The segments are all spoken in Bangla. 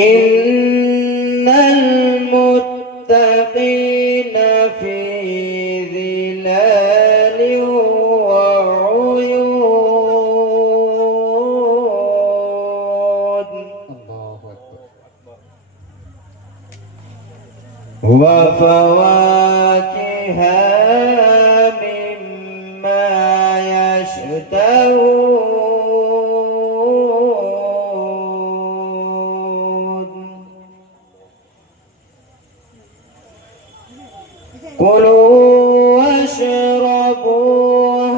innal muttaqina fi dhilalin wa 'uyun wa fawakiha mimma yashtahun kulu washrabu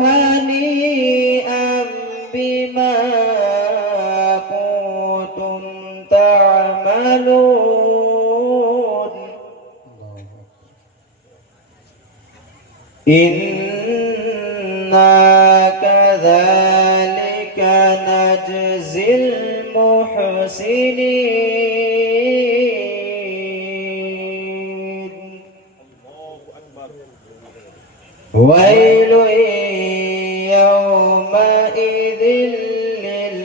hani'an bima kuntum ta'malun inna kadzalika najzil muhsinin wailun yawma idzin lil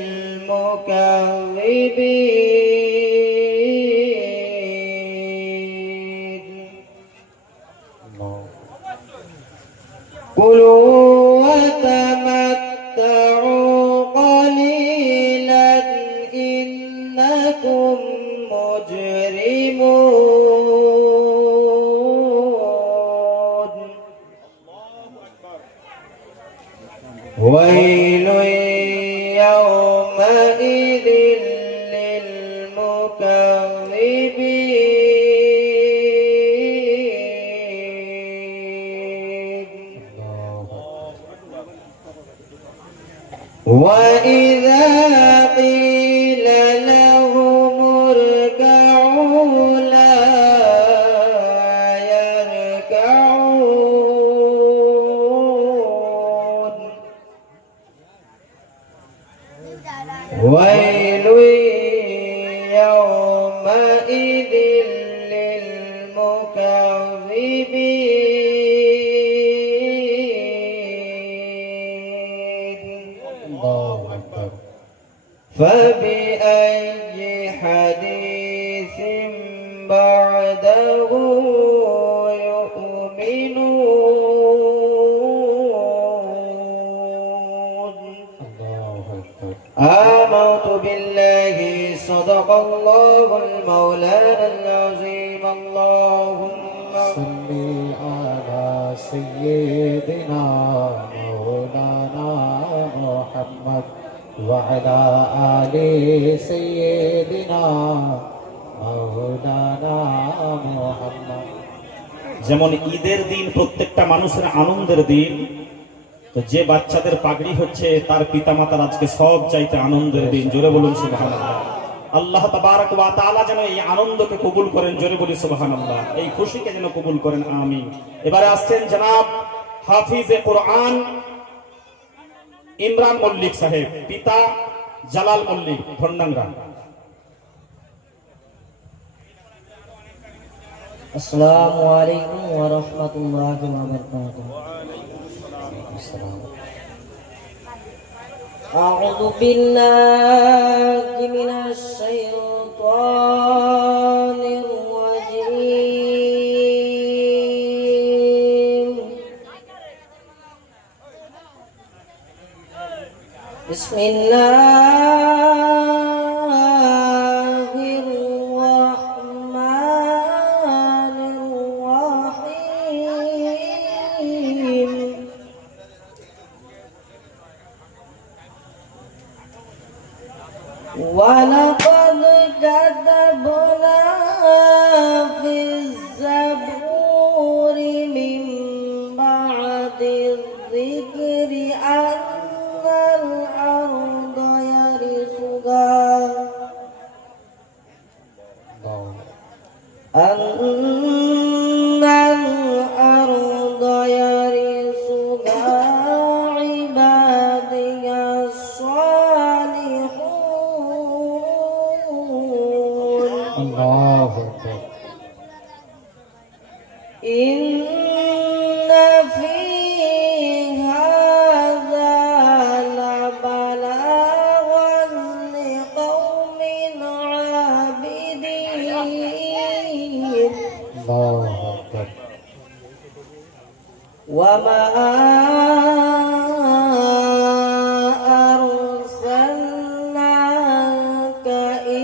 mukazzibin kulu wa tamatta'u qalilan innakum mujrimun wailun yawma idzin lil mukazzibin wa idza qila lahum irka'u la yarka'un wailun yawma idzin lil mukazzibin فبأي حديث بعده يؤمنون آمنت بالله صدق الله المولانا العظيم اللهم صل على سيدنا مولانا محمد وعلى آل سيدنا مولانا محمد যেমন ঈদের দিন প্রত্যেকটা মানুষের আনন্দের দিন তো যে বাচ্চাদের পাগড়ি হচ্ছে তার পিতামাতার আজকে সব চাইতে আনন্দের দিন জোরে বলুন সুবহানাল্লাহ আল্লাহ তাবারক ওয়া তাআলা যেন এই আনন্দকে কবুল করেন জোরে বলি সুবহানাল্লাহ এই খুশিকে যেন কবুল করেন আমিন এবারে আসছেন জনাব হাফিজে কোরআন ইমরান মল্লিক সাহেব পিতা জালাল মল্লিক ধন্ডাংরা আসসালামু আলাইকুম ওয়া রাহমাতুল্লাহি ওয়া বারাকাতুহু আউযু বিল্লাহি মিনাশ শাইতানির রাজীম বিসমিল্লাহির রাহমানির রাহিম ওয়ালাকাদ কাতাবনা ফিজ জাবুরি মিন বা'দির যিকরি আন্নাল আরদা ইয়ারিসুহা আন্নাল আরদা ইয়ারিসুহা ইবাদিয়াস সালিহুন আল্লাহু আকবার ইন্না ফী হাযা লাবালাগান وما أرسلناك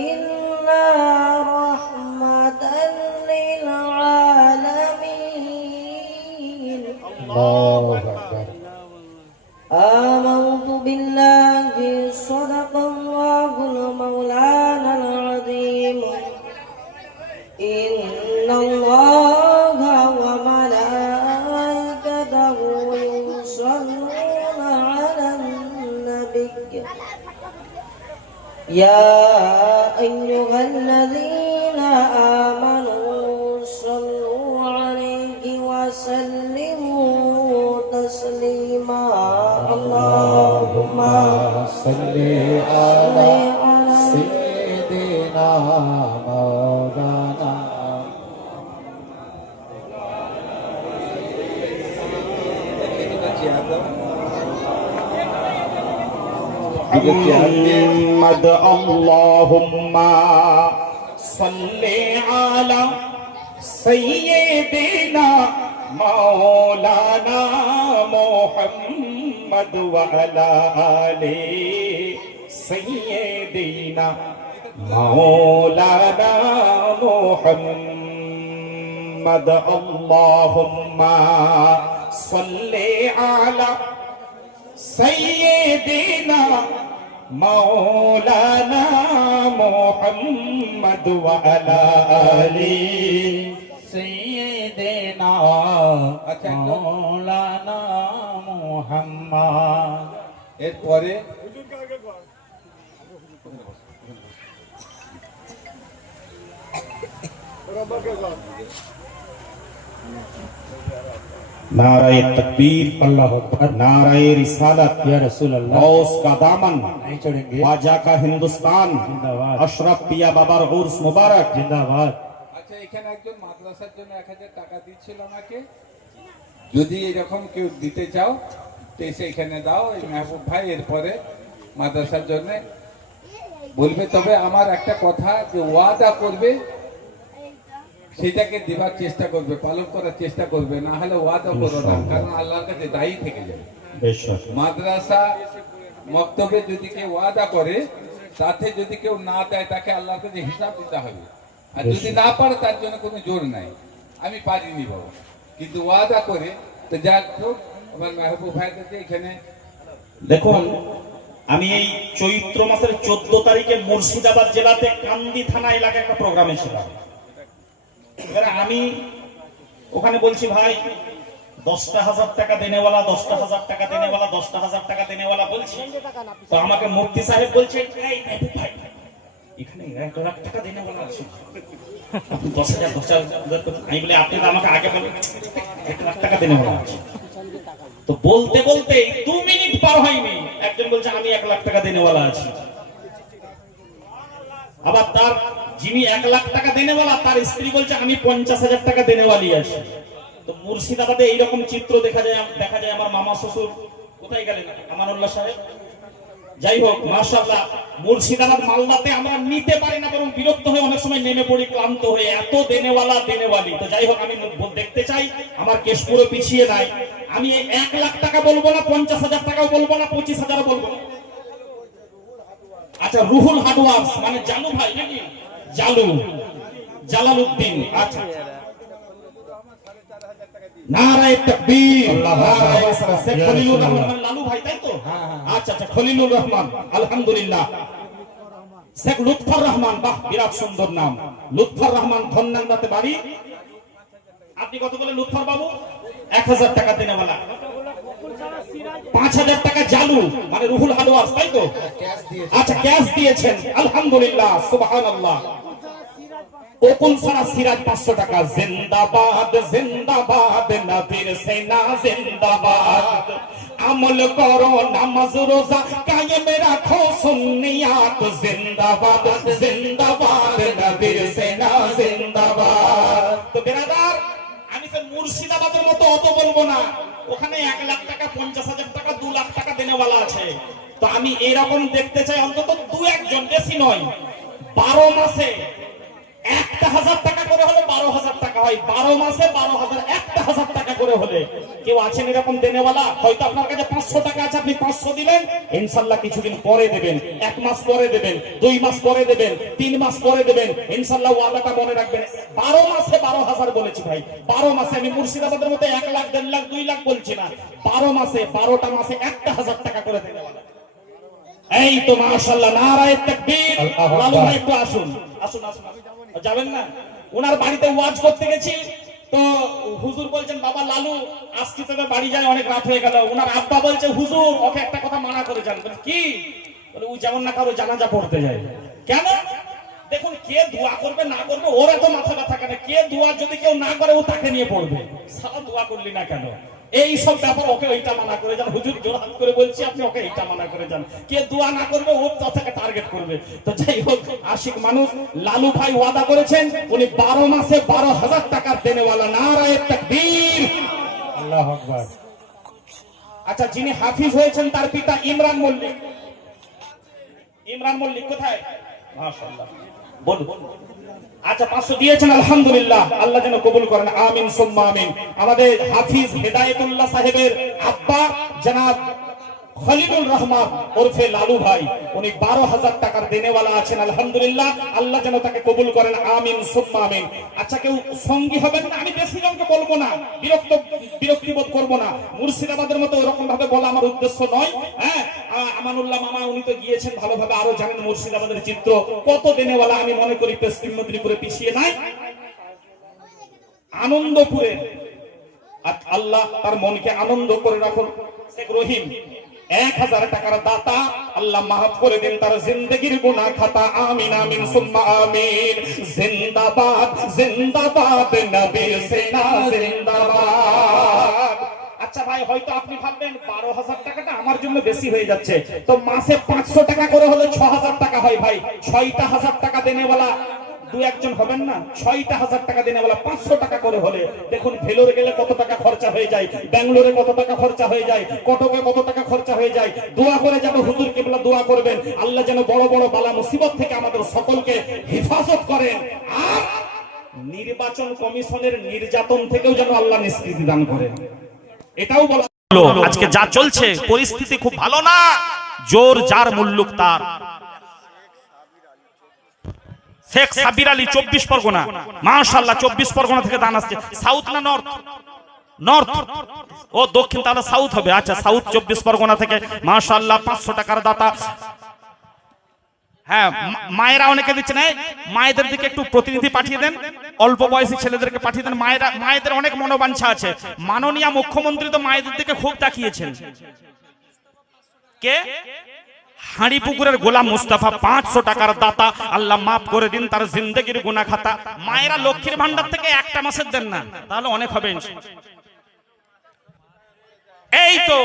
إلا رحمة للعالمين. الله أكبر. آمنت بالله صدق الله المولانا العظيم إن الله وملائكته يصلون على النبي يا أيها الذين آمنوا صلوا عليه وسلموا تسليما. اللهم صل على سيدنا مولانا محمد اللهم صل على سيدنا مولانا محمد وعلى آل سيدنا مولانا محمد اللهم صل على سيدنا مولانا محمد وعلى آل سيدنا مولانا محمد. এরপরে नाराए तकबीर, अल्लाह अकबर। नाराए रिसालत, या रसूल अल्लाह। गौस का दामन, नहीं छोड़ेंगे। ख्वाजा का हिंदुस्तान, जिंदाबाद। अशरफ पिया बाबर उर्स मुबारक। जिंदाबाद। আচ্ছা, এখানে একজন মাদ্রাসার জন্য 1000 টাকা দিচ্ছিল আমাকে। যদি এরকম কেউ দিতে চাও তো এখানে দাও। এই মেহবুব ভাই এরপরে মাদ্রাসার জন্য বলবে, তবে আমার একটা কথা, যে ওয়াদা করবে সেটাকে দেবার চেষ্টা করবে, পালন করার চেষ্টা করবে, না হলে ওয়াদা করো না, কারণ আল্লাহর কাছে দায়ী থেকে যাবে। बेशक মাদ্রাসা মক্তবে যদি কেউ ওয়াদা করে, তাতে যদি কেউ না দেয় তাকে আল্লাহর কাছে হিসাব দিতে হবে। আর যদি না পারে তার জন্য কোনো জোর নাই, আমি পারিনি বাবা, কিন্তু ওয়াদা করে তো যাক হোক। আমার মেহবুব ভাইদের এখানে দেখুন, আমি এই চৈত্র মাসের 14 তারিখে মুর্শিদাবাদ জেলাতে কান্দি থানা এলাকায় একটা প্রোগ্রামে ছিলাম। এবারে আমি ওখানে বলছি, ভাই 10,000 টাকা দেনেওয়ালা, 10,000 টাকা দেনেওয়ালা, 10,000 টাকা দেনেওয়ালা বলছি। তো আমাকে মুফতি সাহেব বলছেন, এই মেহবুব ভাই, এখানে 1 লাখ টাকা দেনেওয়ালা আছে, আপনি 10,000 করুন। আমি বলি, আপনি তো আমাকে আগে বলেন 1 লাখ টাকা দেনেওয়ালা আছে। তো বলতে বলতে 2 মিনিট পার হয়নি, একজন বলছে আমি 1 লাখ টাকা দেনেওয়ালা আছি। আবার তার যিনি 1 লাখ টাকা দেনেওয়ালা, তার স্ত্রী বলছে আমি 50,000 টাকা দেনেওয়ালি আছি। তো মুর্শিদাবাদে এইরকম চিত্র দেখা যায়। আমার মামা শ্বশুর কোথায় গেলেন, আমানুল্লাহ সাহেব। যাই হোক, মাশাআল্লাহ, মুর্শিদাবাদ মালদাতে আমরা নিতে পারি না, বরং বিরক্ত হয়ে অনেক সময় নেমে পড়ি ক্লান্ত হয়ে, এত দেনেওয়ালা দেনেওয়ালি। তো যাই হোক, আমি দেখতে চাই আমার কেস পুরো পিছিয়ে নাই। আমি 1 লাখ টাকা বলবো না, 50,000 টাকাও বলবো না, 25,000 বলবো না। আচ্ছা, রুহুল হার্ডওয়ার্স মানে জালু ভাই নাকি? জালালউদ্দিন। আচ্ছা, নারায়ে তাকবীর, নারায়ে সালাত। শেখ খলিলুর রহমান লালু ভাই, তাই তো? আচ্ছা আচ্ছা, খলিলুর রহমান, আলহামদুলিল্লাহ। শেখ লুৎফর রহমান, বাহ, বিরাট সুন্দর নাম, লুৎফর রহমান, ধন্যান্দাতে বাড়ি। আপনি কত বলেন লুৎফর বাবু? 1000 টাকা দেনেওয়ালা। 5,000 টাকা জালু মানে রুহুল হার্ডওয়ার্স, তাই তো? আচ্ছা, ক্যাশ দিয়েছেন, আলহামদুলিল্লাহ, সুবহানাল্লাহ। ওকুল সারা সিরাজ 500 টাকা। জিন্দাবাদ জিন্দাবাদ, নবীর সেনা জিন্দাবাদ। আমল করো, নামাজ রোজা কায়েম রাখো, সুন্নিয়াত জিন্দাবাদ জিন্দাবাদ, নবীর সেনা জিন্দাবাদ। তো বেরাদার, আমি তো মুর্শিদাবাদের মতো অত বলবো না, ওখানে 1 লাখ টাকা, 50,000 টাকা, 2 লাখ টাকা দেনেওয়ালা আছে। তো আমি এরকম দেখতে চাই অন্তত 2-1 জন, বেশি নয়। 12 মাসে 1,000 টাকা করে হলে 12,000 টাকা হয়, 12 মাসে 12,000, 1,000 টাকা করে হলে। কেউ আছেন এরকম দেনেওয়ালা? হয়তো আপনার কাছে 500 টাকা আছে, আপনি 500 দিলেন, ইনশাআল্লাহ কিছুদিন পরে দেবেন, 1 মাস পরে দেবেন, 2 মাস পরে দেবেন, 3 মাস পরে দেবেন, ইনশাআল্লাহ ওয়াদাটা মনে রাখবেন। 12 মাসে 12,000 বলেছি ভাই, 12 মাসে। আমি মুর্শিদাবাদের মতো 1 লাখ, 1.5 লাখ, 2 লাখ বলছি না, 12 মাসে, 12টা মাসে 1,000 টাকা করে দেনেওয়ালা। এই তো মাশাআল্লাহ, নারায়ে তাকবীর। লালু ভাই একটু আসুন, আসুন, আসুন। যাবেন না? ওনার বাড়িতে ওয়াজ করতে গেছি, তো হুজুর বলছেন বাবা লালু আজকে তবে বাড়ি যায়, অনেক রাত হয়ে গেল। ওনার আব্বা বলছে হুজুর ওকে একটা কথা মানা করে যান। বলে কি? বলে ও যেমন না কারো জানাজা পড়তে যায়। কেন? দেখুন, কে দোয়া করবে না করবে ওর এত মাথা ব্যথা কেন? কে দোয়া যদি কেউ না করে ও তাকে নিয়ে পড়বে, সারা দোয়া করলি না কেন? এই সব ব্যাপার ওকে ওইটা মানা করে যান। হুজুর জোরহাত করে বলছি, আপনি ওকে এইটা মানা করে যান। কে দোয়া না করবে ওর তাকে টার্গেট করবে। তো যাই হোক, আশিক মানুষ। লালু ভাই ওয়াদা করেছেন উনি 12 মাসে 12,000 টাকা দেনেওয়ালা। নারায়ে তাকবীর, আল্লাহু আকবার। আচ্ছা, যিনি হাফিজ হয়েছেন তার পিতা ইমরান মল্লিক। ইমরান মল্লিক কোথায়? মাশাআল্লাহ, বলুন। আচ্ছা, 500 দিয়েছেন, আলহামদুলিল্লাহ, আল্লাহ যেন কবুল করেন, আমিন সুম্মা আমিন। আমাদের হাফিজ হেদায়েতুল্লাহ সাহেবের আব্বা জনাব খলিলুর রহমান ওরফে লালু ভাই, উনি 12,000 টাকার দেনেওয়ালা আছেন, আলহামদুলিল্লাহ, আল্লাহ যেন তাকে কবুল করেন, আমিন সুম্মা আমিন। আচ্ছা, কেউ সঙ্গী হবেন না? আমি বেশি জনকে বলবো না, বিরক্তিবোধ করবো না। মুর্শিদাবাদের মতো এরকম ভাবে বলা আমার উদ্দেশ্য নয়। হ্যাঁ, আমানুল্লাহ মামা উনি তো গিয়েছেন ভালোভাবে, আরো জানেন মুর্শিদাবাদের চিত্র কত দেনেওয়ালা। আমি মনে করি পশ্চিম মেদিনীপুরে পিছিয়ে নাই। আনন্দপুরে আল্লাহ তার মনকে আনন্দ করে রাখুন। শেখ রহিম 1,000 টাকার দাতা, আল্লাহ মাফ করে দিন তার জিন্দেগির গুনাহ খাতা। আমিন আমিন সুম্মা আমিন। জিন্দাবাদ জিন্দাবাদ নবীর সেনা জিন্দাবাদ। আচ্ছা ভাই, হয়তো আপনি ভাববেন 12,000 টাকাটা আমার জন্য বেশি হয়ে যাচ্ছে, তো মাসে 500 টাকা করে হলে 6,000 টাকা হয় ভাই। 6টা হাজার টাকা দেনেওয়ালা দু একজন হবেন না? 6টা হাজার টাকা দেনেওয়ালা 500 টাকা করে হলে দেখুন ভেলোরে গেলে কত টাকা খরচা হয়ে যায়, ব্যাঙ্গালোরে কত টাকা খরচা হয়ে যায়, কটকে কত টাকা খরচা হয়ে যায়। দোয়া করে যাবো, হুজুর কিবলা দোয়া করবেন, আল্লাহ যেন বড় বড় বালা মুসিবত থেকে আমাদের সকলকে হেফাজত করেন, আর নির্বাচন কমিশনের নির্যাতন থেকেও যেন আল্লাহ নিষ্কৃতি দান করেন। এটাও বলা হলো। আজকে যা চলছে পরিস্থিতি খুব ভালো না, জোর যার মুল্লুক তার। শেখ সাবির আলী 24 পরগনা, মাশাআল্লাহ 24 পরগনা থেকে দান আসছে। সাউথ না নর্থ? নর্থ। ও দক্ষিণ, তাহলে সাউথ হবে। আচ্ছা, সাউথ 24 পরগনা থেকে মাশাআল্লাহ 500 টাকার দাতা। হ্যাঁ, মায়েরা অনেকে দিচ্ছেন, মায়েদের দিকে একটু প্রতিনিধি পাঠিয়ে দেন, অল্প বয়সী ছেলেদেরকে পাঠিয়ে দেন। মায়েদের অনেক মনোবাঞ্ছা আছে। মাননীয় মুখ্যমন্ত্রী তো মায়েদের দিকে খুব তাকিয়েছেন। কে? হাঁড়িপুকুরের গোলাম মুস্তাফা 500 টাকার দাতা, আল্লাহ মাফ করে দিন তার জিন্দেগির গুনাহ খাতা। মায়েরা লক্ষ্মীর ভান্ডার থেকে একটা মাসের দেন না, তাহলে অনেক হবে। এই তো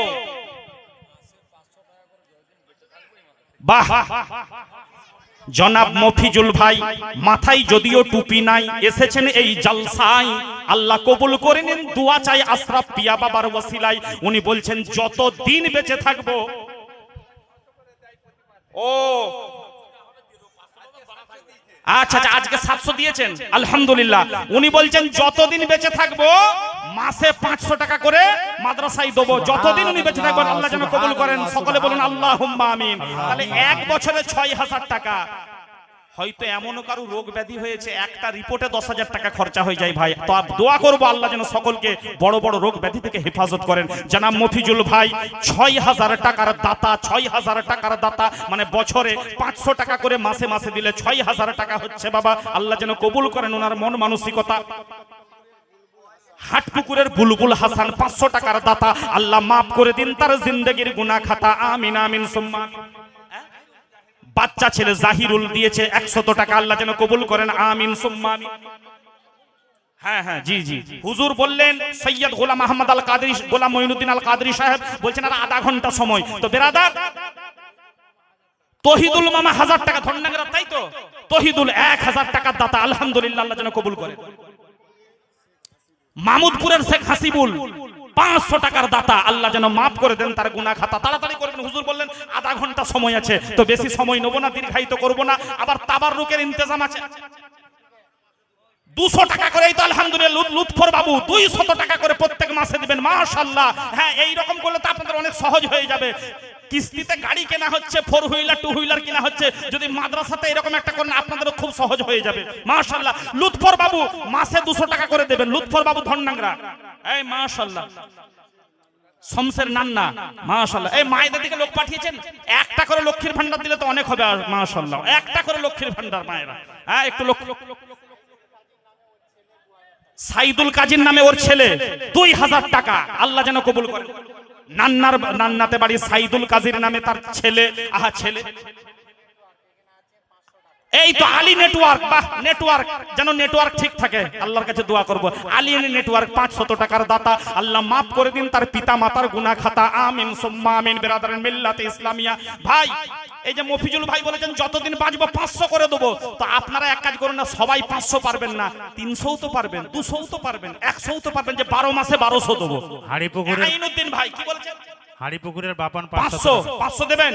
বাহ, জনাব মফিজুল ভাই, মাথায় যদিও টুপি নাই, এসেছেন এই জালসায়, আল্লাহ কবুল করে নিন, দোয়া চাই আশরাফ পিয়া বাবার ওসিলায়। উনি বলছেন যত দিন বেঁচে থাকবো। ও আচ্ছা, আজকে 700 দিয়েছেন, আলহামদুলিল্লাহ। উনি বলছেন যতদিন বেঁচে থাকবো মাসে 500 টাকা করে মাদ্রাসায় দেবো, যতদিন উনি বেঁচে থাকবেন, আল্লাহ যেন কবুল করেন। সকলে বলুন আল্লাহুম্মা আমিন। তাহলে 1 বছরে 6,000 টাকা। হয়তো এমনও কারো রোগ ব্যাধি হয়েছে, একটা রিপোর্টে 10,000 টাকা খরচা হয়ে যায় ভাই। তো দোয়া করবো আল্লাহ যেন সকলকে বড় বড় রোগ ব্যাধি থেকে হেফাজত করেন। জানাব মফিজুল ভাই 6,000 টাকার দাতা, 6,000 টাকার দাতা, মানে বছরে 500 টাকা করে মাসে মাসে দিলে 6,000 টাকা হচ্ছে বাবা। আল্লাহ যেন কবুল করেন ওনার মন মানসিকতা। হাটপুকুরের বুলবুল হাসান 500 টাকার দাতা, আল্লাহ মাফ করে দিন তার জিন্দেগির গুনাহ খাতা। আমিন আমিন সুম্মা। বাচ্চা ছেলে জাহিরুল দিয়েছে 100 টাকা, আল্লাহ যেন কবুল করেন। আমিন সুম্মা আমিন। হ্যাঁ হ্যাঁ, জি জি, হুজুর বললেন সৈয়দ গোলাম আহমদ আল কাদরি, গোলাম মঈনুদ্দিন আল কাদরি সাহেব বলছেন আর আধা ঘন্টা সময়। তো বেরাদার, তহিদুল মামা 1000 টাকা, ধন্যবাদ। তাই তো তহিদুল 1000 টাকার দাতা, আলহামদুলিল্লাহ, আল্লাহ যেন কবুল করেন। মামুদপুরের শেখ হাসিবুল 500 টাকার দাতা, আল্লাহ যেন মাফ করে দেন তার গুনাহ খাতা। তাড়াতাড়ি করবেন, হুজুর বললেন আধা ঘন্টা সময় আছে, তো বেশি সময় নেব না, দীর্ঘায়িত করব না। আবার তাবাররুকের ইন্তজাম আছে। 200 টাকা করেই তো আলহামদুলিল্লাহ লুৎফর বাবু 200 টাকা করে প্রত্যেক মাসে দিবেন মাশাআল্লাহ। হ্যাঁ, এই রকম করলে তো আপনাদের অনেক সহজ হয়ে যাবে। কিস্তিতে গাড়ি কেনা হচ্ছে, 4 হুইলার 2 হুইলার কেনা হচ্ছে, যদি মাদ্রাসাতে এরকম একটা করেন আপনাদেরও খুব সহজ হয়ে যাবে মাশাআল্লাহ। লুৎফর বাবু মাসে 200 টাকা করে দেবেন, লুৎফর বাবু ধনডাংরা। এই মাশাআল্লাহ। শমসের নান্না মাশাআল্লাহ। এই মায়েদের দিকে লোক পাঠিয়েছেন, একটা করে লক্ষ্মীর ভান্ডার দিলে তো অনেক হবে মাশাআল্লাহ। একটা করে লক্ষ্মীর ভান্ডার মায়েরা। হ্যাঁ, একটু লোক। সাইদুল কাজীর নামে ওর ছেলে 2000 টাকা, আল্লাহ যেন কবুল করেন। নান্নাতে বাড়ি সাইদুল কাজীর নামে তার ছেলে। আহা ছেলে, এই তো আলী নেটওয়ার্ক। বাহ, নেটওয়ার্ক যেন নেটওয়ার্ক ঠিক থাকে, আল্লাহর কাছে দোয়া করব। আলী নেটওয়ার্ক 500 টাকার দাতা, আল্লাহ মাফ করে দিন তার পিতা মাতার গুনাহ খাতা, আমিন সুম্মা আমিন। বিরাদারান মিল্লাতে ইসলামিয়া ভাই, এই যে মফিজুল ভাই বলেছেন যতদিন বাঁচবো 500 করে দেবো, তো আপনারা এক কাজ করুন না, সবাই 500 পারবেন না, 300 তো পারবেন, 200 তো পারবেন, 100 তো পারবেন, যে 12 মাসে 1200 দেবো। হাড়িপুকুরের আইনুদ্দিন ভাই কি বলেছেন? হাড়িপুকুরের বাপন 500 দেবেন।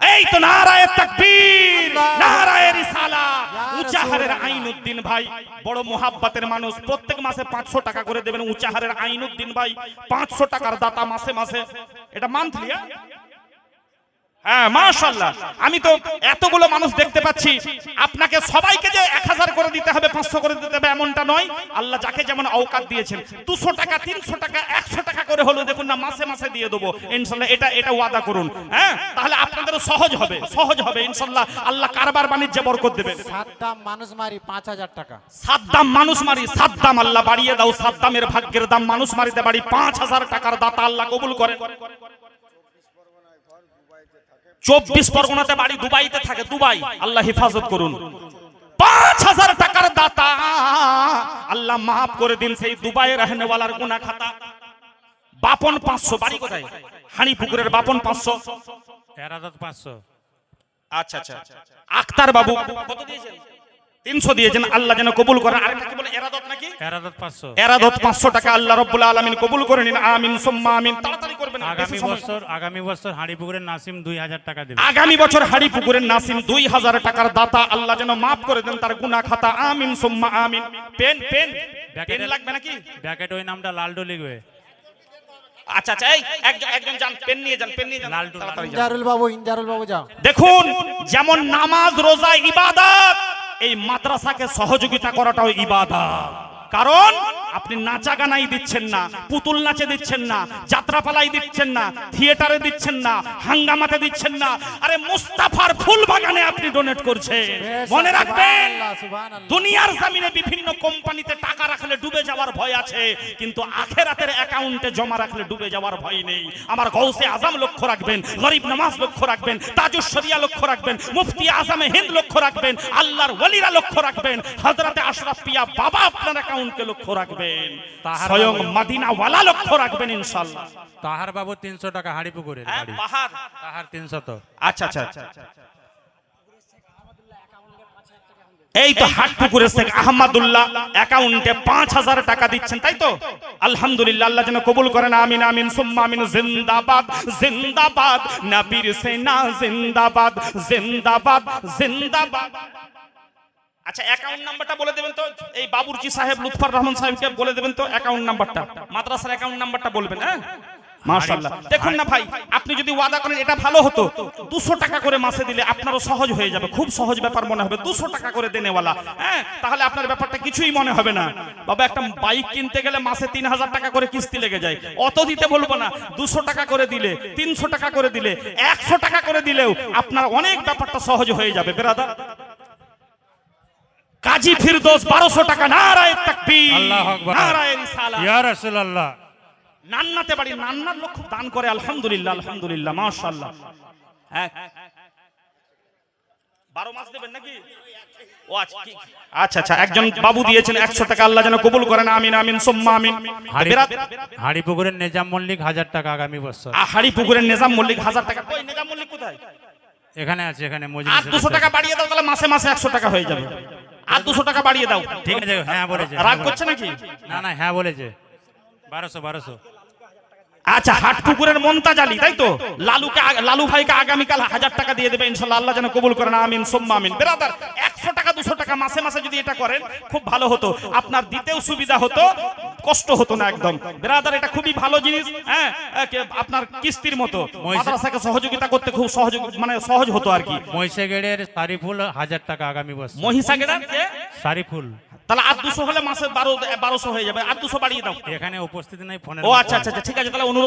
এই তো নারায়ে তাকবীর, নারায়ে রিসালাত। উচাহারের আইনুদ্দিন ভাই বড় মোহাব্বতের মানুষ, প্রত্যেক মাসে 500 টাকা করে দেবেন। উচাহারের আইনুদ্দিন ভাই 500 টাকার দাতা মাসে মাসে, এটা মান্থলি। হ্যাঁ মাশাআল্লাহ। আমি তো এতগুলো মানুষ দেখতে পাচ্ছি, আপনাকে সবাইকে যে 1000 করে দিতে হবে, 500 করে দিতে হবে এমনটা নয়। আল্লাহ যাকে যেমন আওকাত দিয়েছেন, 200 টাকা 300 টাকা 100 টাকা করে হলো দেখুন না, মাসে মাসে দিয়ে দেবো ইনশাআল্লাহ। এটা ওয়াদা করুন। হ্যাঁ, তাহলে আপনাদেরও সহজ হবে ইনশাআল্লাহ। আল্লাহ কারবার বাণিজ্যে বরকত দেবেন। সাদ্দাম মানুষ মারি 5000 টাকা। সাদ্দাম মানুষ মারি, সাদ্দাম আল্লাহ বাড়িয়ে দাও। সাদ্দামের ভাগ্যের দাম মানুষ মারিতে বাড়ি 5000 টাকার দাতা, আল্লাহ কবুল করেন। 24 পরগনাতে বাড়ি, দুবাইতে থাকে, দুবাই, আল্লাহ হেফাজত করুন। 5000 টাকার দাতা, আল্লাহ মাফ করে দিন সেই দুবাইয়ে রহনেওয়ালার গুনাহ খাতা। বাপন 500, বাড়ি কোথায়? হানিপুকুরের বাপন 500, এরাদত 500। আচ্ছা। আক্তার বাবু কত দিয়েছেন? 300 দিয়েছেন, আল্লাহ যেন কবুল করেন। আরেকটা কি বলে, এরাদত নাকি? এরাদত 500। এরাদত 500 টাকা, আল্লাহ রাব্বুল আলামিন কবুল করে নিন, আমিন সুম্মা আমিন। তাড়াতাড়ি করবেন, আগামী বছর হাড়িপুকুরের নাসিম 2000 টাকা দেবে। আগামী বছর হাড়িপুকুরের নাসিম 2000 টাকার দাতা, আল্লাহ যেন মাফ করে দেন তার গুনাহ খাতা, আমিন সুম্মা আমিন। পেন লাগবে নাকি? ব্যাকেট ওই নামটা লালডো লিখবে। আচ্ছা, এই একজন যান, পেন নিয়ে যান। তাড়াতাড়ি যান। ইনজারুল বাবু যাও। দেখুন, যেমন নামাজ রোজা ইবাদত, এই মাদ্রাসাকে সহযোগিতা করাটাও ইবাদত। কারণ আপনি নাচা গানাই দিচ্ছেন না, পুতুল নাচে দিচ্ছেন না, যাত্রাপালাই দিচ্ছেন না, থিয়েটারে দিচ্ছেন না, হাঙ্গামাতে দিচ্ছেন না, আরে মুস্তাফার ফুল বাগানে আপনি ডোনেট করছেন। মনে রাখবেন, দুনিয়ার জমিনে বিভিন্ন কোম্পানিতে টাকা রাখলে ডুবে যাওয়ার ভয় আছে, কিন্তু আখিরাতের অ্যাকাউন্টে জমা রাখলে ডুবে যাওয়ার ভয় নেই। আমার গৌসে আজম লক্ষ্য রাখবেন, গরিব নওয়াজ লক্ষ্য রাখবেন, তাজুস শরিয়া লক্ষ্য রাখবেন, মুফতি আজমে হিন্দ লক্ষ্য রাখবেন, আল্লাহর ওলিরা লক্ষ্য রাখবেন, হযরতে আশরাফ পিয়া বাবা আপনার অ্যাকাউন্টকে লক্ষ্য রাখবেন, স্বয়ং মদিনা ওয়ালা লক্ষ্য রাখবেন ইনশাআল্লাহ। তাহার বাবু 300 টাকা হাড়িপুকুরের বাড়ি। তাহার 300 তো। আচ্ছা। এই তো হাটপুকুরের শেখ আহমদুল্লাহ অ্যাকাউন্টে 5000 টাকা দিচ্ছেন, তাই তো? আলহামদুলিল্লাহ, আল্লাহ যেন কবুল করেন, আমিন আমিন সুম্মা আমিন। জিন্দাবাদ জিন্দাবাদ, নবীর সেনা জিন্দাবাদ জিন্দাবাদ জিন্দাবাদ। আচ্ছা, অ্যাকাউন্ট নাম্বারটা বলে দেবেন তো, এই বাবুরচি সাহেব লুৎফর রহমান সাহেবকে বলে দেবেন তো অ্যাকাউন্ট নাম্বারটা, মাদ্রাসার অ্যাকাউন্ট নাম্বারটা বলবেন। হ্যাঁ মাশাআল্লাহ। দেখুন না ভাই, আপনি যদি ওয়াদা করেন এটা ভালো হতো, 200 টাকা করে মাসে দিলে আপনারও সহজ হয়ে যাবে, খুব সহজ ব্যাপার মনে হবে। 200 টাকা করে দেনেওয়ালা, হ্যাঁ, তাহলে আপনার ব্যাপারটা কিছুই মনে হবে না। বাবা, একটা বাইক কিনতে গেলে মাসে 3000 টাকা করে কিস্তি লেগে যায়, অত দিতে বলবো না। 200 টাকা করে দিলে, 300 টাকা করে দিলে, 100 টাকা করে দিলেও আপনার অনেক ব্যাপারটা সহজ হয়ে যাবে ব্রাদার। কাজী ফিরদৌস 1200 টাকা, নারায়ে তাকবীর, আল্লাহু আকবার, নারায়ে রিসালাত। ইয়া রাসূলুল্লাহ। নান্নাতে বাড়ি, নান্নার লোক খুব দান করে, আলহামদুলিল্লাহ আলহামদুলিল্লাহ মাশাআল্লাহ। হ্যাঁ, 12 মাস দেবেন নাকি? ও আচ্ছা, একজন বাবু দিয়েছেন 100 টাকা, আল্লাহ যেন কবুল করেন, আমিন আমিন সুম্মা আমিন। হাড়িপুকুরের নিজাম মল্লিক 1000 টাকা আগামী বছর। হাড়িপুকুরের নিজাম মল্লিক 1000 টাকা। কই নিজাম মল্লিক কোথায়? এখানে আছে, এখানে মজলিসে। আর 200 টাকা বাড়িয়ে দাও, তাহলে মাসে মাসে 100 টাকা হয়ে যাবে। আর 200 টাকা বাড়িয়ে দাও। ঠিক আছে, হ্যাঁ বলেছে। রাগ করছে নাকি? না, হ্যাঁ বলেছে। 1200। আচ্ছা, হাটপুকুরের মমতাজ আলী, তাই তো? লালু ভাইকে আগামীকাল 1000 টাকা দিয়ে দেবে ইনশাআল্লাহ, আল্লাহ যেন কবুল করেন, আমিন সুম্মা আমিন। ব্রাদার, 100 টাকা টাকা 200 টাকা মাসে মাসে যদি এটা করেন খুব ভালো হতো, আপনার দিতেও সুবিধা হতো, কষ্ট হতো না একদম। ব্রাদার এটা খুবই ভালো জিনিস, হ্যাঁ আপনার কিস্তির মতো মাদ্রাসাকে সহযোগিতা করতে খুব সহজ হতো আর কি। মহিষাগেড়ের সারিফুল 1000 টাকা আগামী বছর। মহিষাগেড়ার সারিফুল তাহলে আর 200 হলে মাসে 1200 হয়ে যাবে, আর 200 বাড়িয়ে দাও। এখানে উপস্থিত নাই ফোনে। ও আচ্ছা আচ্ছা ঠিক আছে, তাহলে অনুরোধ